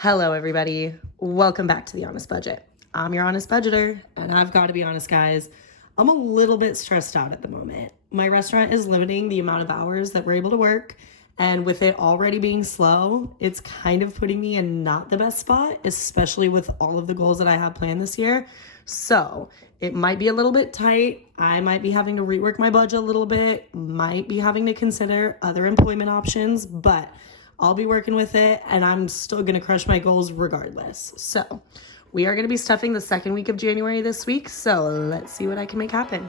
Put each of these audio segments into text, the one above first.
Hello, everybody. Welcome back to The Honest Budget. I'm your honest budgeter, and I've got to be honest, guys. I'm a little bit stressed out at the moment. My restaurant is limiting the amount of hours that we're able to work, and with it already being slow, it's kind of putting me in not the best spot, especially with all of the goals that I have planned this year. So it might be a little bit tight. I might be having to rework my budget a little bit, might be having to consider other employment options, but I'll be working with it, and I'm still going to crush my goals regardless. So we are going to be stuffing the second week of January this week, so let's see what I can make happen.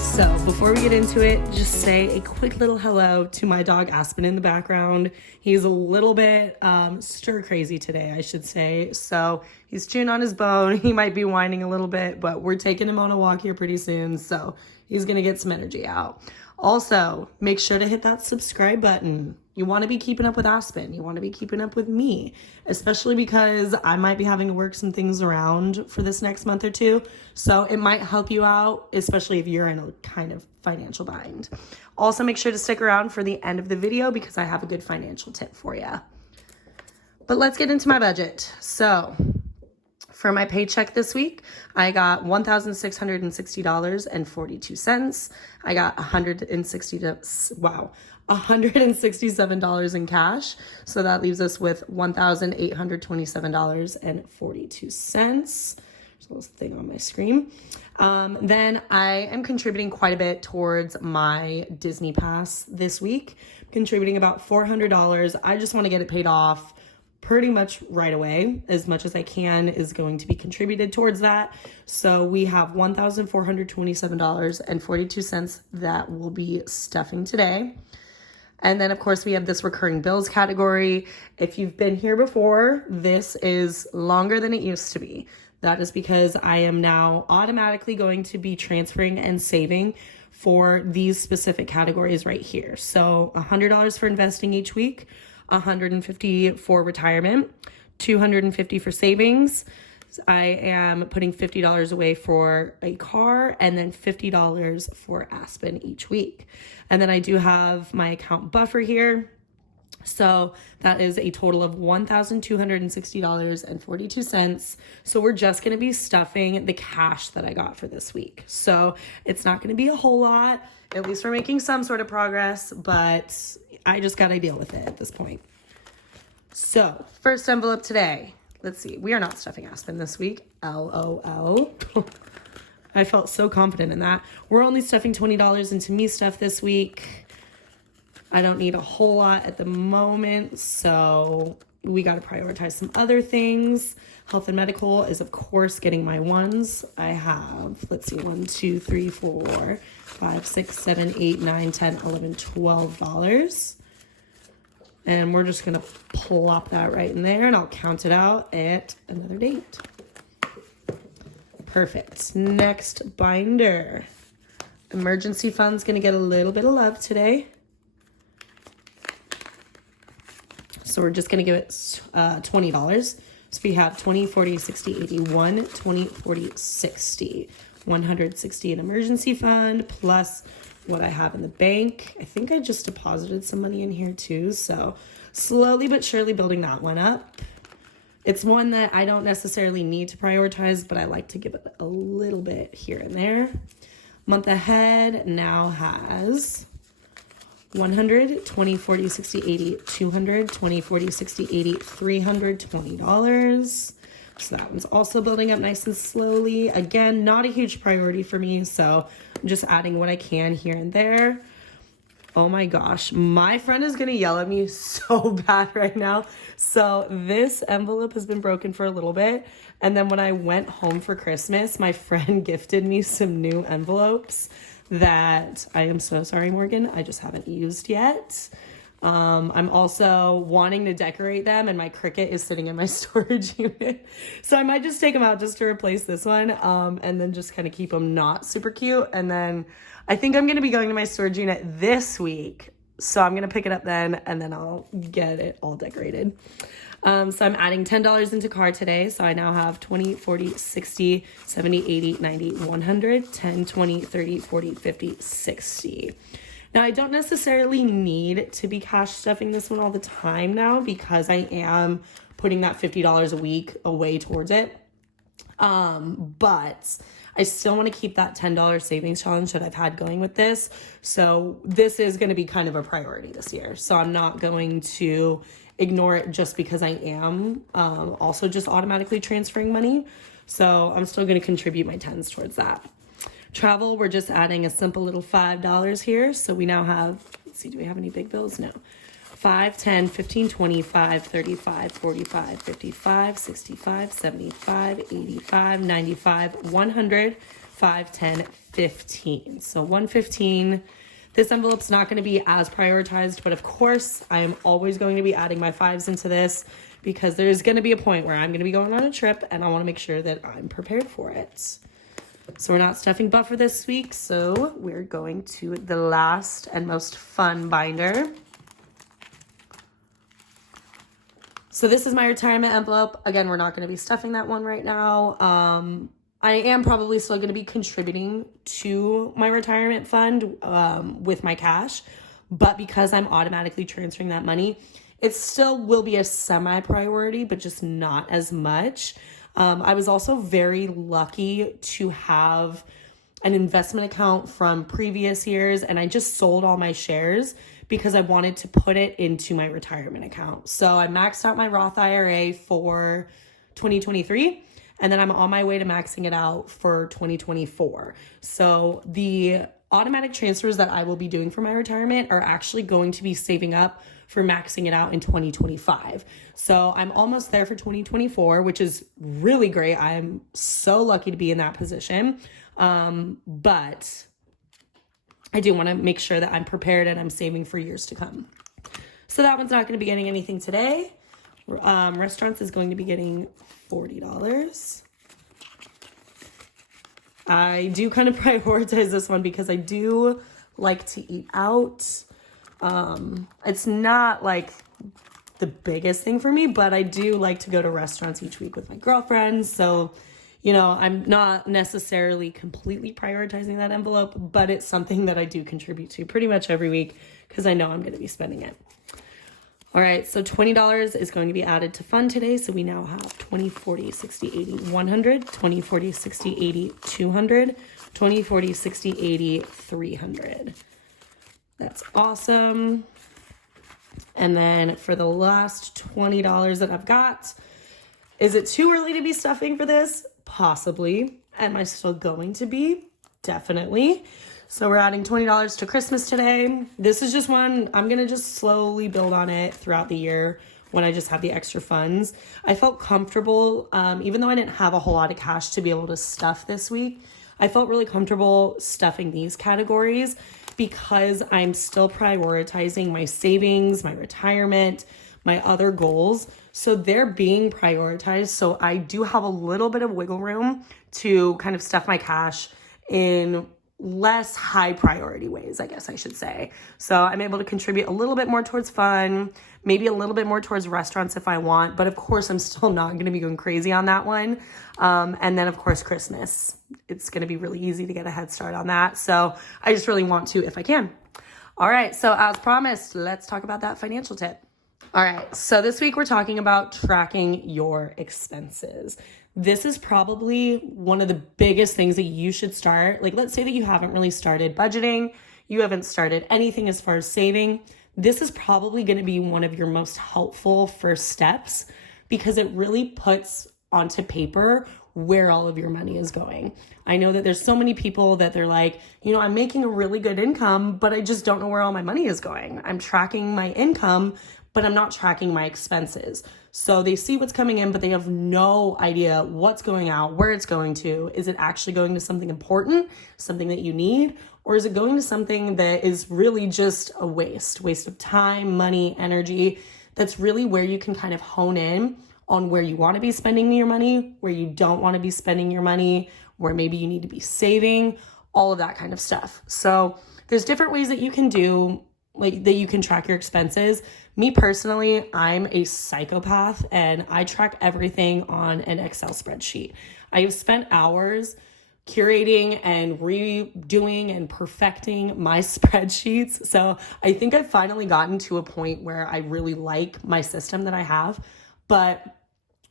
So before we get into it, just say a quick little hello to my dog Aspen in the background. He's a little bit stir crazy today, I should say. So he's chewing on his bone. He might be whining a little bit, but we're taking him on a walk here pretty soon. So he's going to get some energy out. Also, make sure to hit that subscribe button. You want to be keeping up with Aspen. You want to be keeping up with me, especially because I might be having to work some things around for this next month or two. So it might help you out, especially if you're in a kind of financial bind. Also, make sure to stick around for the end of the video because I have a good financial tip for you. But let's get into my budget. So for my paycheck this week, I got $1,660.42. I got $167 in cash. So that leaves us with $1,827.42. There's a little thing on my screen. Then I am contributing quite a bit towards my Disney Pass this week, contributing about $400. I just want to get it paid off pretty much right away. As much as I can is going to be contributed towards that. So we have $1,427.42 that we'll be stuffing today. And then, of course, we have this recurring bills category. If you've been here before, this is longer than it used to be. That is because I am now automatically going to be transferring and saving for these specific categories right here. So $100 for investing each week, $150 for retirement, $250 for savings. I am putting $50 away for a car and then $50 for Aspen each week. And then I do have my account buffer here. So that is a total of $1,260.42. So we're just going to be stuffing the cash that I got for this week. So it's not going to be a whole lot. At least we're making some sort of progress, but I just got to deal with it at this point. So first envelope today. Let's see. We are not stuffing Aspen this week. LOL. I felt so confident in that. We're only stuffing $20 into me stuff this week. I don't need a whole lot at the moment, so we got to prioritize some other things. Health and medical is, of course, getting my ones. I have, let's see, 1, 2, 3, 4, 5, 6, 7, 8, 9, 10, 11, $12. And we're just going to plop that right in there, and I'll count it out at another date. Perfect. Next binder. Emergency fund's going to get a little bit of love today. So we're just going to give it $20. So we have 20, 40, 60, 80, 1, 20, 40, 60. 160 in emergency fund plus what I have in the bank. I think I just deposited some money in here too. So slowly but surely building that one up. It's one that I don't necessarily need to prioritize, but I like to give it a little bit here and there. Month ahead now has 100, 20, 40, 60, 80, 200, 20, 40, 60, 80, $320. So that one's also building up nice and slowly. Again, not a huge priority for me, so I'm just adding what I can here and there. Oh my gosh, my friend is gonna yell at me so bad right now. So this envelope has been broken for a little bit. And then when I went home for Christmas, my friend gifted me some new envelopes that I am so sorry, Morgan, I just haven't used yet. I'm also wanting to decorate them, and my Cricut is sitting in my storage unit. So I might just take them out just to replace this one, and then just kind of keep them not super cute. And then I think I'm going to be going to my storage unit this week So I'm going to pick it up then, and then I'll get it all decorated. So I'm adding $10 into card today. So I now have 20, 40, 60, 70, 80, 90, 100, 10, 20, 30, 40, 50, 60. Now I don't necessarily need to be cash stuffing this one all the time now because I am putting that $50 a week away towards it. But I still want to keep that $10 savings challenge that I've had going with this. So this is going to be kind of a priority this year. So I'm not going to ignore it just because I am also just automatically transferring money. So I'm still going to contribute my tens towards that. Travel, we're just adding a simple little $5 here. So we now have, let's see, do we have any big bills? No. 5, 10, 15, 25, 35, 45, 55, 65, 75, 85, 95, 100, 5, 10, 15. So 115. This envelope's not going to be as prioritized, but of course, I am always going to be adding my fives into this because there's going to be a point where I'm going to be going on a trip and I want to make sure that I'm prepared for it. So we're not stuffing buffer this week, so we're going to the last and most fun binder. So this is my retirement envelope. Again, we're not going to be stuffing that one right now. I am probably still going to be contributing to my retirement fund with my cash, but because I'm automatically transferring that money, it still will be a semi-priority, but just not as much. I was also very lucky to have an investment account from previous years, and I just sold all my shares because I wanted to put it into my retirement account. So I maxed out my Roth IRA for 2023, and then I'm on my way to maxing it out for 2024. So the automatic transfers that I will be doing for my retirement are actually going to be saving up for maxing it out in 2025. So I'm almost there for 2024, which is really great. I am so lucky to be in that position. But I do want to make sure that I'm prepared and I'm saving for years to come. So that one's not going to be getting anything today. Restaurants is going to be getting $40. I do kind of prioritize this one because I do like to eat out. It's not like the biggest thing for me, but I do like to go to restaurants each week with my girlfriends. So, you know, I'm not necessarily completely prioritizing that envelope, but it's something that I do contribute to pretty much every week because I know I'm going to be spending it. All right, so $20 is going to be added to fund today. So we now have 20, 40, 60, 80, 100, 20, 40, 60, 80, 200, 20, 40, 60, 80, 300. That's awesome. And then for the last $20 that I've got, is it too early to be stuffing for this? Possibly. Am I still going to be? Definitely. So we're adding $20 to Christmas today. This is just one, I'm going to just slowly build on it throughout the year when I just have the extra funds. I felt comfortable, even though I didn't have a whole lot of cash to be able to stuff this week, I felt really comfortable stuffing these categories because I'm still prioritizing my savings, my retirement, my other goals. So they're being prioritized. So I do have a little bit of wiggle room to kind of stuff my cash in less high priority ways, I guess I should say. So I'm able to contribute a little bit more towards fun, maybe a little bit more towards restaurants if I want, but of course I'm still not going to be going crazy on that one. And then of course Christmas, it's going to be really easy to get a head start on that. So I just really want to if I can. All right, so as promised, let's talk about that financial tip. All right, so this week we're talking about tracking your expenses. This is probably one of the biggest things that you should start. Like, let's say that you haven't really started budgeting, you haven't started anything as far as saving. This is probably going to be one of your most helpful first steps because it really puts onto paper where all of your money is going. I know that there's so many people that they're like, you know, I'm making a really good income, but I just don't know where all my money is going. I'm tracking my income, but I'm not tracking my expenses. So they see what's coming in, but they have no idea what's going out, where it's going to. Is it actually going to something important, something that you need? Or is it going to something that is really just a waste of time, money, energy? That's really where you can kind of hone in on where you want to be spending your money, where you don't want to be spending your money, where maybe you need to be saving, all of that kind of stuff. So there's different ways that you can do like that you can track your expenses. Me personally, I'm a psychopath and I track everything on an Excel spreadsheet. I have spent hours curating and redoing and perfecting my spreadsheets. So I think I've finally gotten to a point where I really like my system that I have, but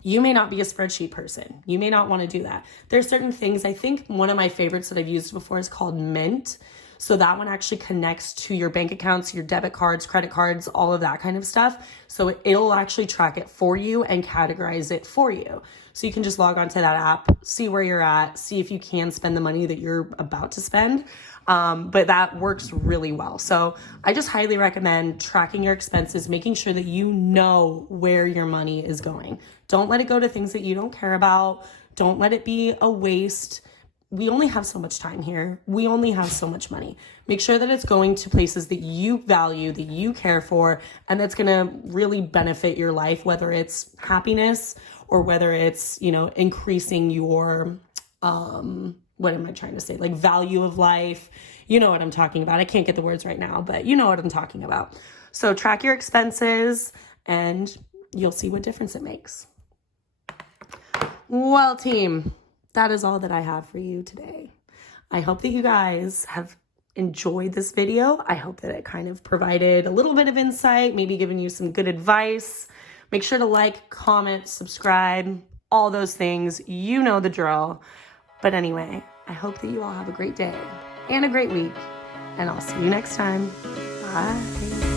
you may not be a spreadsheet person. You may not want to do that. There's certain things. I think one of my favorites that I've used before is called Mint. So that one actually connects to your bank accounts, your debit cards, credit cards, all of that kind of stuff. So it'll actually track it for you and categorize it for you. So you can just log onto that app, see where you're at, see if you can spend the money that you're about to spend. But that works really well. So I just highly recommend tracking your expenses, making sure that you know where your money is going. Don't let it go to things that you don't care about. Don't let it be a waste. We only have so much time here. We only have so much money. Make sure that it's going to places that you value, that you care for, and that's going to really benefit your life, whether it's happiness or whether it's, increasing your, what am I trying to say? Like value of life. You know what I'm talking about. I can't get the words right now, but you know what I'm talking about. So track your expenses and you'll see what difference it makes. Well, team, that is all that I have for you today. I hope that you guys have enjoyed this video. I hope that it kind of provided a little bit of insight, maybe giving you some good advice. Make sure to like, comment, subscribe, all those things. You know the drill. But anyway, I hope that you all have a great day and a great week. And I'll see you next time. Bye.